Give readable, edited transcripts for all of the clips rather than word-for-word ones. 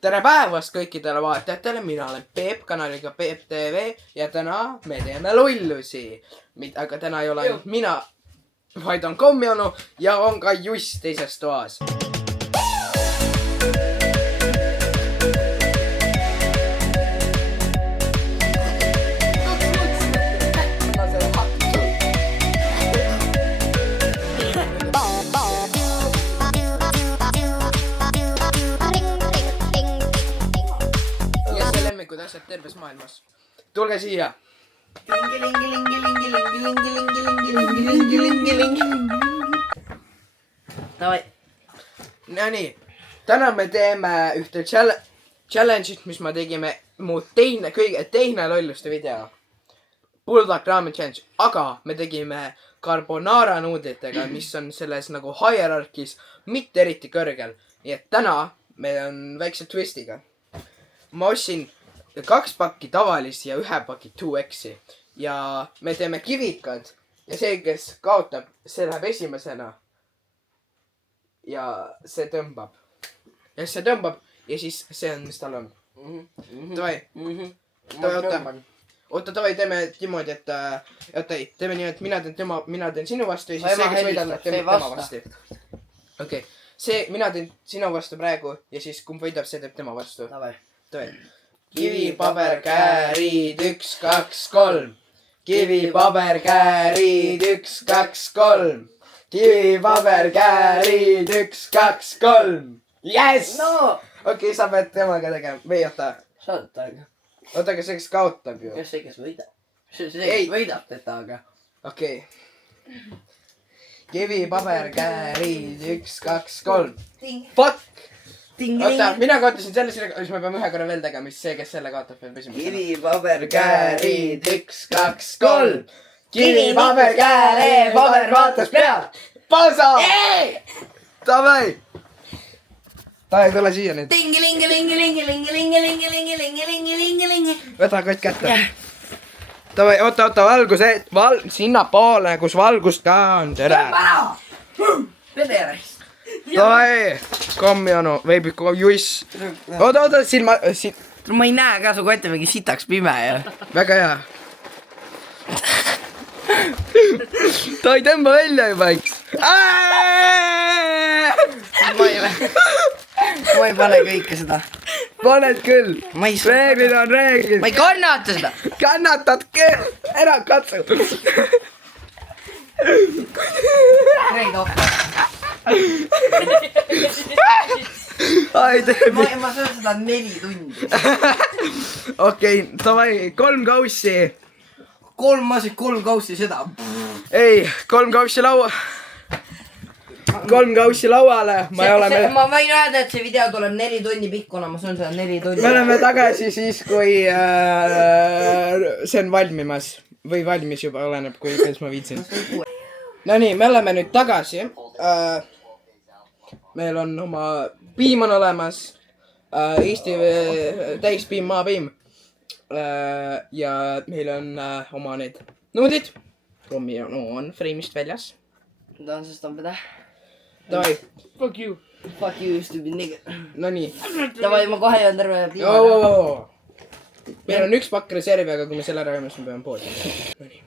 tere päevast kõikidele vaatajatele, mina olen Peep kanaliga Peep TV ja täna me teeme lullusi. Aga täna ei ole ainult mina, vaid on Kommionu ja on ka Juss teises toas. Asjad terves maailmas. Tulge siia. Nonii, täna me teeme ühte challenge'it, mis me tegime mu teine lolluste video. Bulldog Ramen Challenge, aga me tegime carbonara nuudlitega, mis on selles nagu hierarkis mitte eriti kõrgel. Nii et täna meil on väikse twistiga. Ma ostsin 2 pakki tavalisi ja 1 paki 2X-i ja me teeme kivikad ja see, kes kaotab, see läheb esimesena ja see tõmbab. Ja see tõmbab ja siis see on, mis tal on. Oota, davai, teeme niimoodi, et teeme nii, et mina teen sinu vastu ja siis see, kes võidab, teeme tema vastu. Okei, see, mina teen sinu vastu praegu ja siis kumb võidab, see teeb tema vastu. Davai. Kivi, paber, käärid, 1, 2, 3. Kivi, paber, käärid, 1, 2, 3. Kivi, paber, käärid, 1, 2, 3. Yes! No! Okei, sa pead temaga tegema. Või oota. Saad aega. Oota, aga see, kes kaotab ju. See, kes võidab. See, kes võidab teda, aga. Okei. Kivi, paber, käärid, 1, 2, 3. Fuck! Oota, mina kaotasin selle, siis me peame ühe korra veel tegema, mis see, kes selle kaotab, peab esimesena. Kivi, paber, käärid, 1, 2, 3. Kivi, paber, käärid, paber vaatas pealt. Pasa! Davai! Davai, tule siia nüüd. Võta kott kätte. Davai, oota, valguse, sinna poole, kus valgust ka on, tere. Pederast. Davai, Kommionu, veebib Juss. Oota, siin ma... Ma ei näe ka, su kott on mingi sitaks pime ja. Väga hea. Ta ei tõmba välja juba, eks. Ma ei pane kõike seda. Paned küll. Reeglid on reeglid. Ma ei kannata seda. Kannatad küll. Ära katsu. Reid ohka. Ma söön seda 4 tundi. Okei, davai, 3 kaussi. Ma söön 3 kaussi seda. Ei, 3 kaussi laua. 3 kaussi lauale. Ma võin öelda, et see video tuleb 4 tunni pikkuna. Ma söön seda 4 tunni. Me oleme tagasi siis, kui see on valmimas. Või valmis juba, oleneb, kuidas ma viitsin. Nonii, me oleme nüüd tagasi. Meil on oma piim on olemas. Eesti täispiim, maapiim. Ja meil on oma need nuudid. Kommionu on freimist väljas. Ta on sest on peda. Davai. Fuck you, stupid nigga. Nonii. Davai, ma kohe jõan terve piima. Meil on 1 pakk reservi, aga kui me selle ära võime, siis me peame pool. Nonii.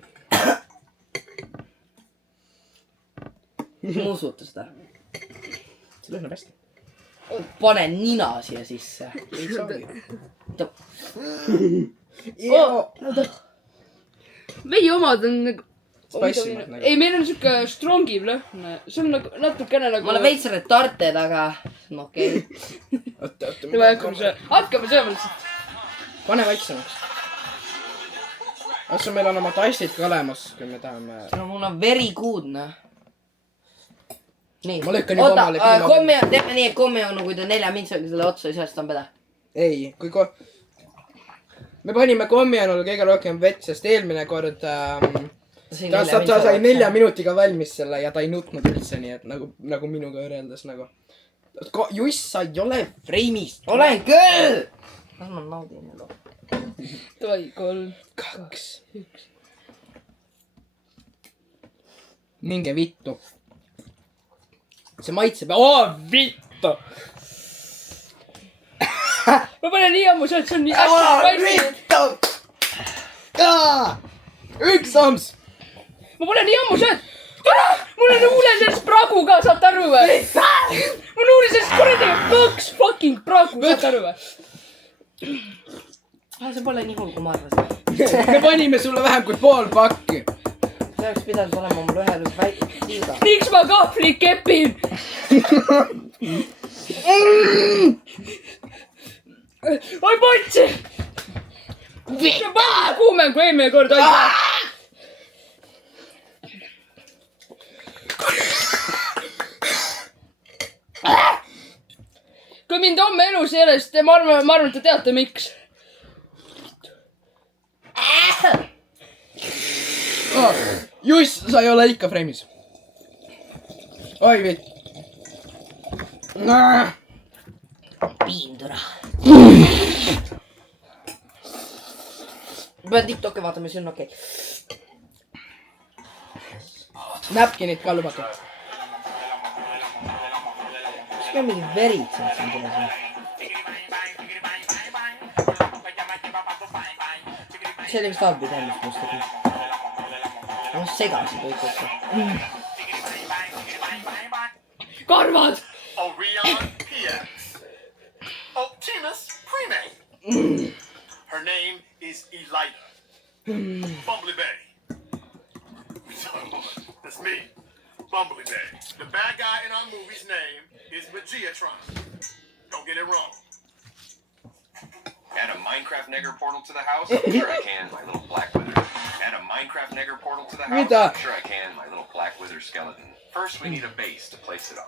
Ma usuta seda. See lõhnab hästi. Pane nina siia sisse. Ei soovi. Meie omad on nagu... Spassimad nagu. Ei, meil on siuke strongiv lõhn. See on nagu natukene nagu... Ma olen veits selle tarted, aga... No okei. Hakkame sööma lihtsalt. Pane vaiksemaks. Kas meil on oma tassid ka olemas, kui me tahame... Mul on verikuudne. Nii. Ma lükkan juba omale piima. Kommionu, teeme nii, et Kommionu, kui ta 4 mintsaga selle otsa ei saa, siis ta on peda. Ei, kui me panime Kommienule kõige rohkem vett, sest eelmine kord ta sai 4 minutiga valmis selle ja ta ei nutnud üldse, nii et nagu minuga võrreldes nagu. Juss, sa ei ole freimis. Olen küll! Kas ma naudin juba? Davai, 3, 2, 1. Minge vittu. See maitseb. Vittu! ma panen nii ammu see, et see on nii äkki. Üks amps. ma panen nii ammu see, et mul on huule sellest pragu ka, saad aru või? mul huule sellest kuradi 2 fucking pragu, saad aru või? See pole nii hull, kui ma arvasin. Me panime sulle vähem kui pool pakki. See oleks pidanud olema mul ühel väike tilga. Miks ma kahvli kepin? oi potsi! see on palju kuumem kui eelmine kord, oida! kui mind homme elus ei ole, siis ma arvan, et te teate miks. Juss, sa ei ole ikka freimis. Oi vitt. Piindura. Ma pean TikTok'i vaatama, see on okei. Näpkinit ka lubatud. Kas ka mingi veritsenud siin tuleb? See oli üks talbi tähendus musta. Ma segasin kõik otsa. Karvad! Orion PX. Optimus Prime. Her name is Elida. Bumblebee Bay. That's me. Bumblebee Bay. The bad guy in our movie's name is Megatron. Don't get it wrong. Add a Minecraft Negger portal to the house? Sure I can, my little black wither. Add a Minecraft Negger portal to the house? Mitä? Sure I can, my little black wither skeleton. First we need a base to place it on.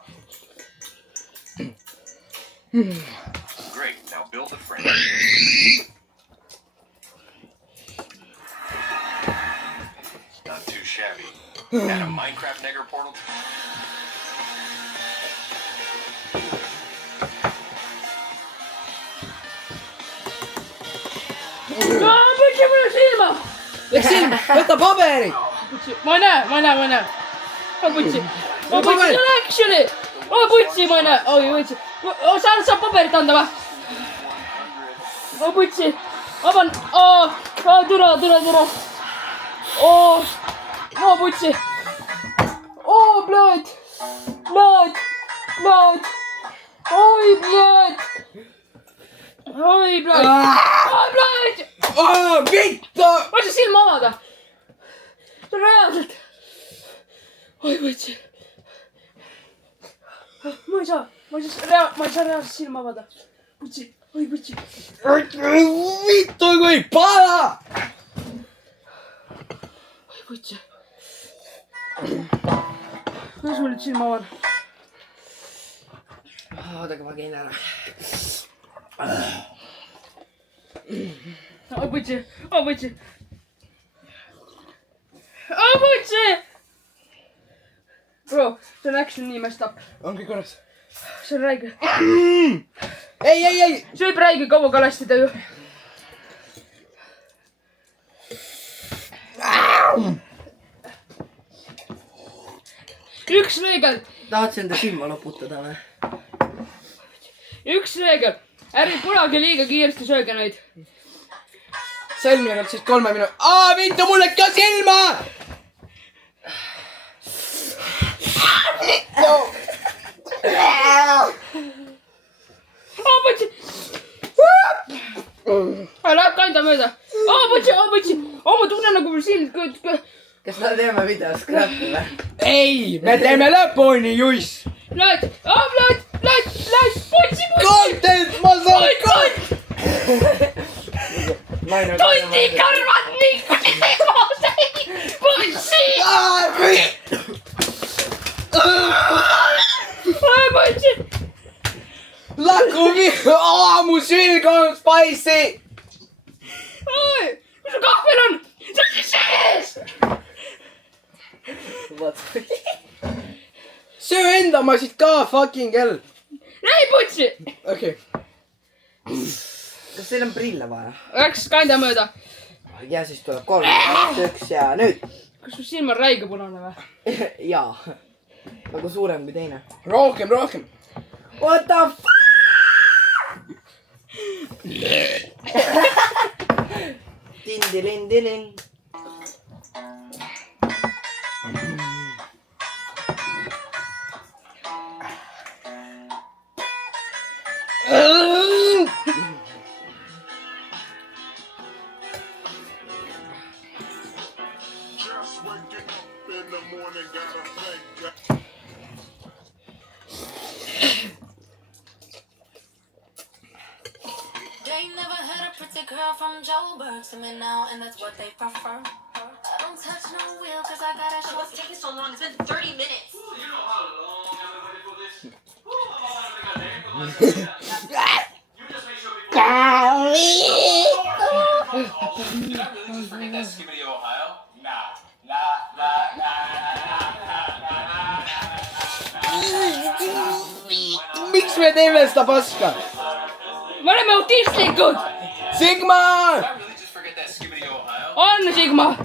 Great, now build the frame. Not too shabby. Add a Minecraft Negger portal to... Putsi mulle silma! Läks silm, võta paberi! Ma ei näe. Oh putsi, actually! Oh putsi, ma ei näe. Oi putsi. Saab paberit anda või? Oh putsi. Vaban. Türa. Oh putsi. Oh blöd. Oi blöd. Vittu! Ma ei saa silma avada. See on reaalselt. Oi võtsi. Ma ei saa reaalselt silma avada. Oi võtsi. Vittu kui pala! Oi võtsi. Kuidas ma nüüd silma avan? Oodake, ma käin ära. Oh võtsi. Bro, see on actually nii messed up. On kõik korras? See on räige. Ei! See võib räige kaua kalastida ju. Üks reegel. Tahad sa enda silma loputada või? Üks reegel. Ärge kunagi liiga kiiresti sööge neid. Sõlmine kord siis 3 minutit. Vittu mulle ka silma! Võtsi. Läheb kanda mööda. Võtsi. Ma tunnen nagu mul silm. Kas me teeme videos krappi või? Ei, me teeme lõpuni, Juss! Lähed. Võtsi. Content, ma saan Tundi karvad nii kuremosei. Võtsi. Võtsi. Laku mu sülg on spicy! Oi, kus su kahvel on? See on sees! Söö enda masid ka, fucking hell! Ei, putsi! Okei. Kas teil on prille vaja? Läks kanda mööda. Ja siis tuleb 3, 2, 1 ja nüüd. Kas su silm on räige punane või? Jaa. Nagu suurem kui teine. Rohkem. What the f***? Tindilindilin. Just waking up in the morning, gotta thank God. They never had a pretty girl from Joburg to me now, and that's what they prefer. I don't touch no wheel cause I got a show. What's taking so long? It's been 30 minutes. Forget that Skibidi Ohio? Miks me teeme seda paska? Me oleme autistlikud! Sigma! Did I really just forget that Skibidi Ohio? On, Sigma!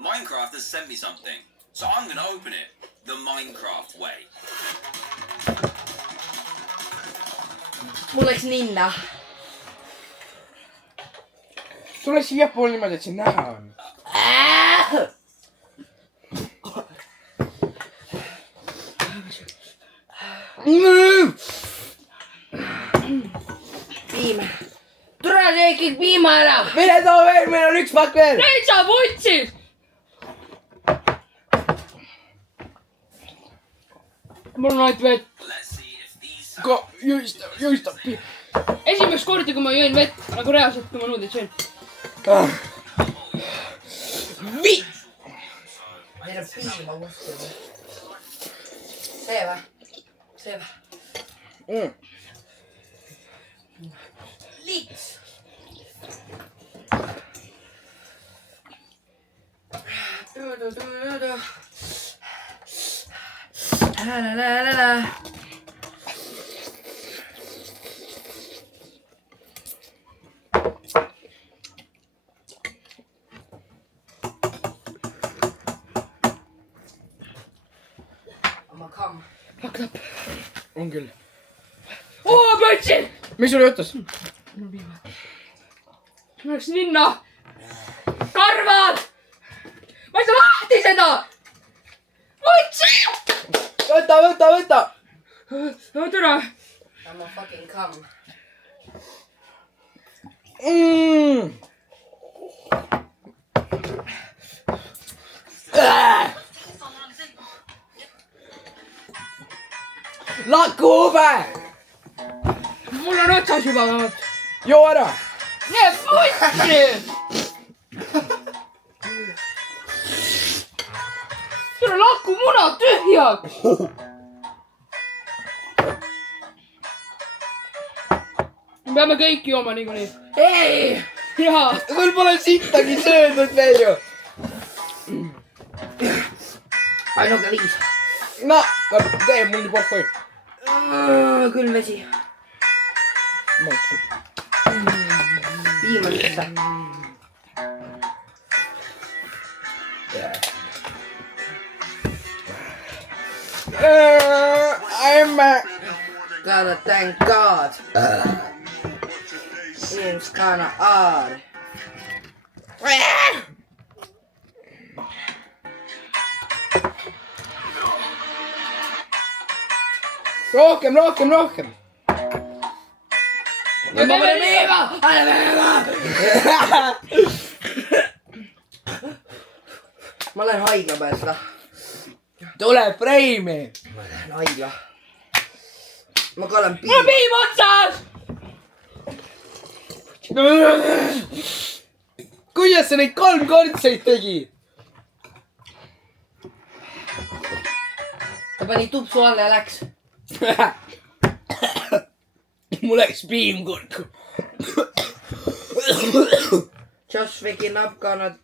Minecraft has sent me something, so I'm gonna open it the Minecraft way. Mul läks ninna. Tule siiapoole niimoodi, et sind näha on. Piim. Tule tee piima ära. Mine too veel, meil on üks pakk veel. Neid saab otsid! Mul on ainult vett. Let's see if these Juhistab. Esimest korda, kui ma jõin vett, nagu reaalselt, kui ma nuudlit sõin. Meil on piima kuskil. See või? See või? Liits. La. Oma kamm. Hakkab. On küll. Oo, ma ütlesin! Mis sul juhtus? Ma läks ninna! Karvad! Ma ei saa lahti seda! Võtsin! Võta! No tere! Oma fucking kamm. Lakku ube! Mul on otsas juba vähemalt. Joo ära! Nii, võtsin! Tere, lakku munad tühjaks! Me peame kõik jooma niikuinii. Ei! Jaa. Mul pole sittagi söödud veel ju. Ainuga 5. No, tee mul nii pohhui. Küll vesi. Piima sisse. Gotta thank God. Seems kinda odd. Rohkem. Me peame liiva! Ma lähen haigla päästa. Tule freimi. Ma lähen haigla. Ma ka olen Mul on piim otsas! Kuidas sa neid 3 kordseid tegid? Ta pani tupsu alla ja läks. Mul läks piim kurku. Just waking up gonna...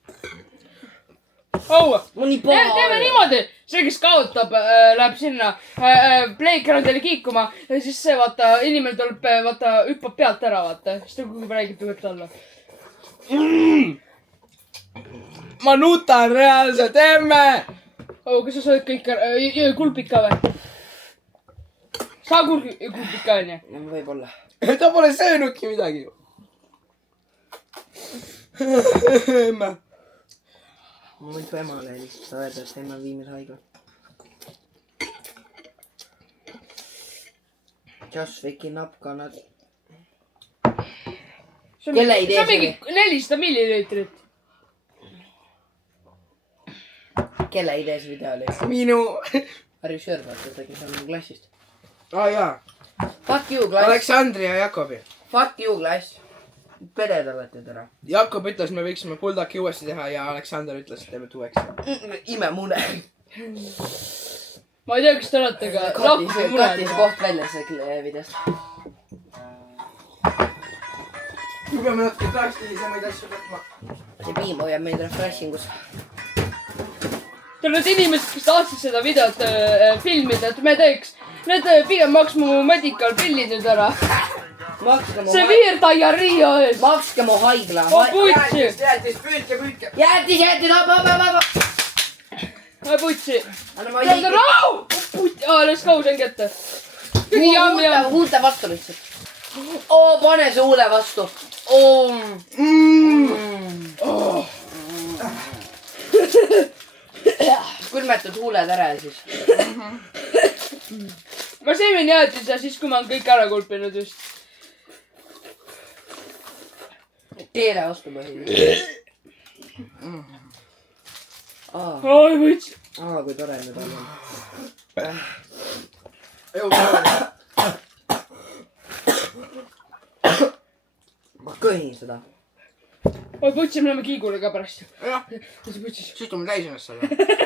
Oh, Mul nii paha teeme oli. niimoodi. See, kes kaotab, läheb sinna playgroundile kiikuma ja siis see, vaata, inimene tuleb, vaata, hüppab pealt ära, vaata. Siis ta kukub räägib kõik alla. Ma nutan reaalselt, emme! Oh, kas sa sööd kõik ära? Jõi kulpika või? ka kurpik ka onju . võib-olla . ta pole söönudki midagi ju . emme . ma võin su emale lihtsalt öelda , et emme on viimase haigla . Just waking up kannad . Kelle idee see on see mingi 400 milliliitrit . kelle idee see video oli ? minu . Harri Sjörbak , kes tegi seal mu klassist . aa jaa . Fuck you klass . Aleksandri ja Jakobi . Fuck you klass . pered olete täna . Jakob ütles , me võiksime Buldaki uuesti teha ja Aleksander ütles , et teeme uueks . imemune . ma ei tea , kas te olete ka . kattis koht välja see videost . me peame natuke drastilisemaid asju võtma . see piim hoiab meid refreshing us . Te olete inimesed , kes tahtsid seda videot filmida , et me teeks . Need pigem maks mu medical pillid nüüd ära . see viirdiarree ees . makske mu haigla . putsi , jäätis , püüdke , püüdke . jäätis , putsi . anna ma tead , rahu . putsi , let's go , see on kätte . kõige jamm ja . huulte vastu lihtsalt . oo , pane see huule vastu . külmetad huuled ära ja siis . ma sõin jäätise siis , kui ma olen kõik ära kulpinud just . keele vastu põhiliselt . oi , võts . kui tore nüüd on . ma kõhin seda . oi , putsi , me läheme kiigule ka pärast . jah , putsis . situme täis ennast selle .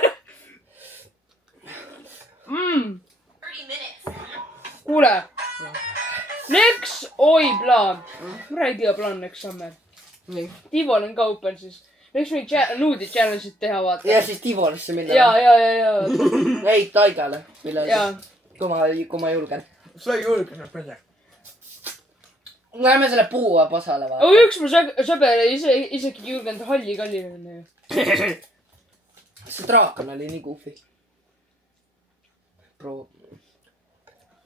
kuule . Next oi plaan . kuradi hea plaan next summer . nii . Tivol on ka open siis . Next võin nuudi challenge'it teha , vaata . ja siis Tivolisse minna . ja . ei , Taigale . ja . kui ma julgen . sa ei julge nad midagi . Lähme selle puuapasale vaata . üks mu sõber isegi ei julgenud halli kallile minna ju . see draakan oli nii goofy . proov .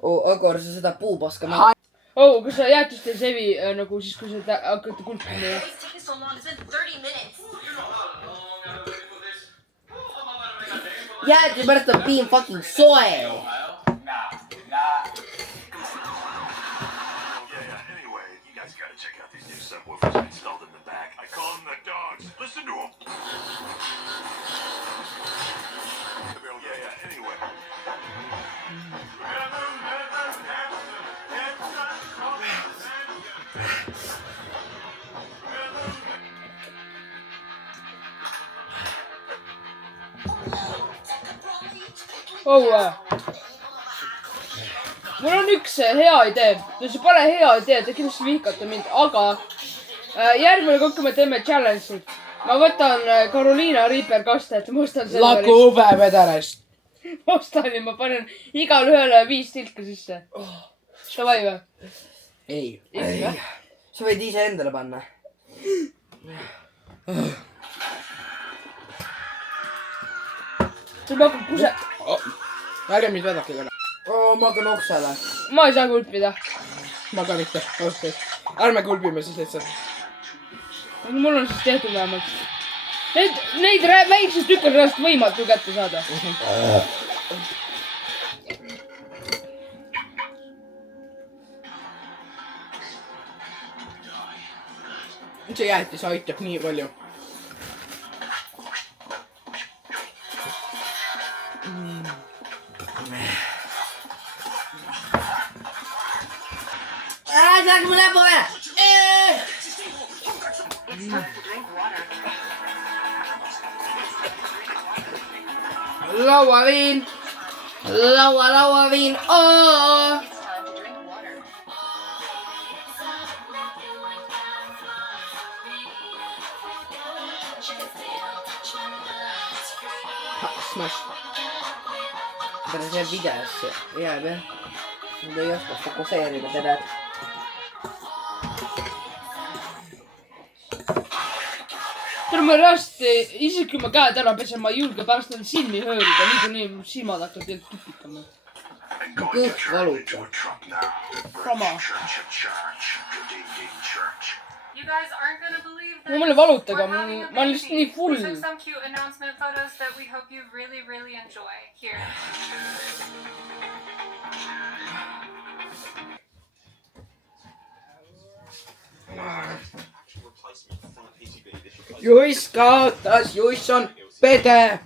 Agor , sa seda puupaska mäletad ? oh , kas sa jäätust ei sevi nagu siis , kui sa hakkad kulpima ju ? It's taking so long. It's been 30 minutes. jääti pärast on piim fucking soe . Yeah. Anyway, you guys gotta check out these new subwoofers I installed in the back. I call them the dogs. Listen to them. Yeah. Anyway. oh , mul on üks hea idee . no see pole hea idee , te kindlasti vihkate mind , aga järgmine kord , kui me teeme challenge'it , ma võtan Carolina Reaper kastet , ma ostan selle . Laku ube vedelast . ma ostan ja ma panen igale ühele 5 tilka sisse . Davai või ? ei . sa võid ise endale panna . see peab kuse . ärge mind vedake korra . ma hakkan oksele . ma ei saa kulpida . ma ka mitte . ärme kulbime siis lihtsalt . mul on siis tehtud vähemalt . Neid väikseid tükke on reaalselt võimatu kätte saada . see jäätis aitab nii palju . saage mu näpu ära . lauaviin . lauaviin . Smash . pärast jääb videosse , jääb jah . Nad ei oska fokusseerida teda . tule ma reaalselt , isegi kui ma käed ära pesen , ma ei julge pärast neid silmi höörida , niikuinii mu silmad hakkavad jälle kipitama . kõht valutab . sama . You guys aren't gonna believe this. mulle valuta , aga We're having a ma olen lihtsalt nii baby. full We took some cute announcement photos that we hope you really, really enjoy. Here. Juice kaotas , Juice on pede .